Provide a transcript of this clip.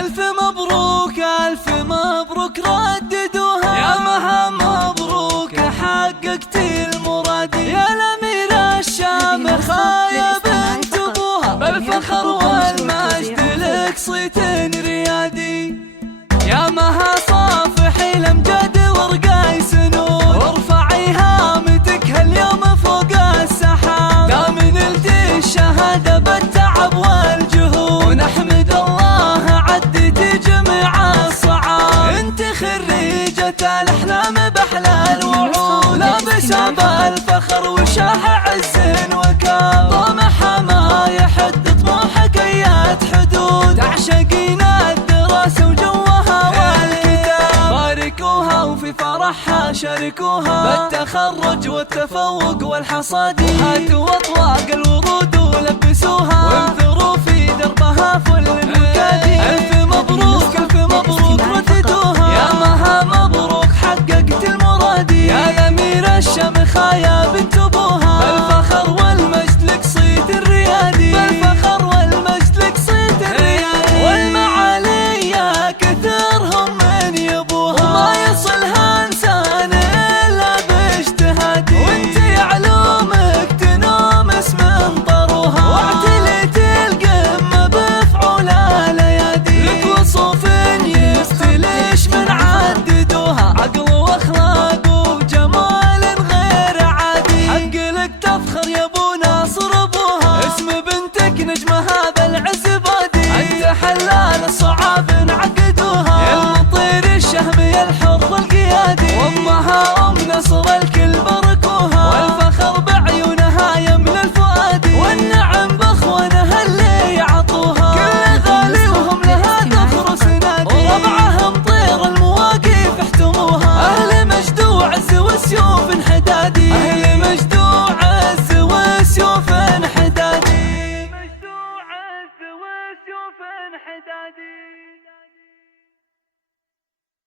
ألف مبروك ألف مبروك رددوها، يا مها مبروك حققت المراد، يا الأميرة الشامخة يا بنت أبوها، بالفخر والمجد لك صيت ريادي، يا مها صافحي الأمجاد ورقاي سنود، وارفعي هامتك هاليوم فوق السحاب، دام نلتي الشهادة بالتعب والجهود، ونحمد الله عدتي جميع الصعاب، انت خريجة الأحلام بأحلى الوعود، لابسة بالفخر وشاح عز وكاب، طموحها ما يحد طموحك أيات حدود، تعشقين الدراسة وجوها والكتاب، باركوها وفي فرحها شاركوها، بالتخرج والتفوق والحصاد، هاتوا أطواق الورود ولبسوها، وانثروا في دربها فل المكادي، ألف مبروك ألف مبروك رددوها، يا مها مبروك حققت المراد، يا الأميرة الشامخة يا بنت أبوها، بالفخر والمجد لك صيت الريادي، بالفخر والمجد لك صيت الريادي، والمعالي يا كثرهم من يبوها، وما يصلها إنسان إلا باجتهادي، وانت علومك تنومس من طروها، واعتليت القمة بفعول الأيادي، لك وصوف يستلش من عددوها، عقل واخلاق وجمال غير عادي، حق لك تفخر يا ابو ناصر ابوها، اسم بنتك نجمها بالعز بادي، انت حلال الصعاب عقدوها، يا المطير الشهم يا الحر القيادي، وامها ام نصر الكل باركوها، والفخر بعيونها يملى الفؤاد، والنعم باخوانها اللي يعطوها، كل غالي وهم لها تفرس نادي، وربعهم طير المواقف احتموها، اهل مجد وعز وسيوف حدادي، اهل مجد وعز وسيوف حدادي، مجد وعز وسيوف حدادي.